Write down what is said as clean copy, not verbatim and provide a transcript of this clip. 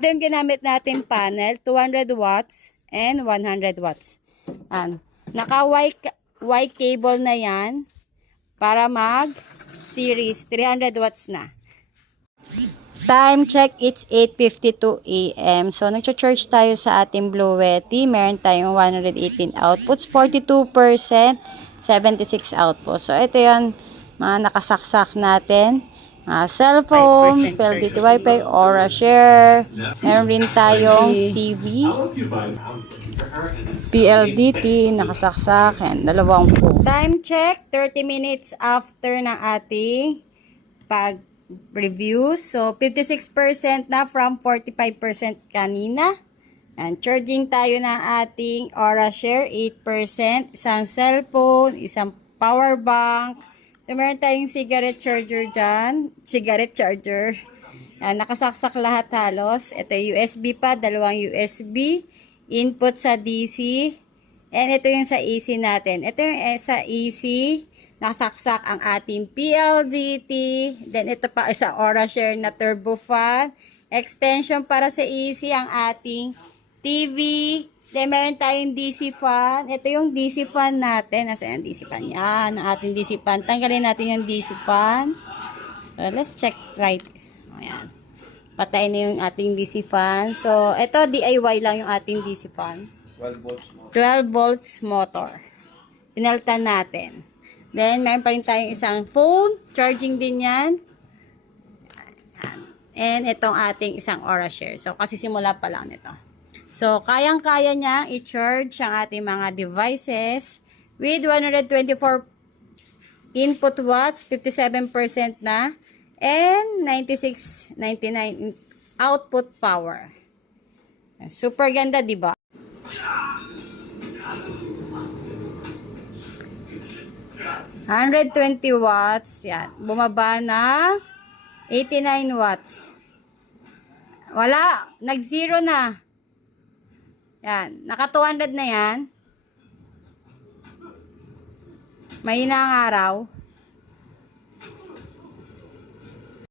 Ito yung ginamit natin panel, 200 watts and 100 watts. Naka-Y cable na yan para mag-series, 300 watts na. Time check, it's 8:52 AM. So, nag-charge tayo sa ating Blue Yeti. Meron tayong 118 outputs, 42%, 76 outputs. So, ito yan, mga nakasaksak natin. Cellphone, PLDT Wi-Fi, Aura Share. Meron rin tayong TV. PLDT, nakasaksak. Yan, dalawang phone. Time check, 30 minutes after ng ating pag-review. So, 56% na from 45% kanina. And charging tayo ng ating Aura Share, 8%. Isang cellphone, isang power bank. So, meron tayong cigarette charger dyan. Cigarette charger. Nakasaksak lahat halos. Ito yung USB pa, dalawang USB. Input sa DC. And ito yung sa AC natin. Ito yung sa AC. Nakasaksak ang ating PLDT. Then ito pa isa Aura Share na turbo fan. Extension para sa AC ang ating TV. Then meron tayong DC fan. Ito yung DC fan natin. Nasaan yung DC fan? Yan, ang ating DC fan. Tanggalin natin yung DC fan. So, let's check, try this. Ayan. Patay na yung ating DC fan. So, ito DIY lang yung ating DC fan. 12 volts motor. 12 volts motor. Pinalitan natin. Then, meron pa rin tayong isang phone. Charging din yan. And itong ating isang Aura Share. So, kasi simula pa lang nito. So, kayang-kaya niya i-charge ang ating mga devices with 124 input watts, 57% na, and 96.99 output power. Super ganda, di ba? $120 watts. Yan. Bumaba na 89 watts. Wala. Nag-zero na. Yan. Naka 200 na yan. Mahina ang araw.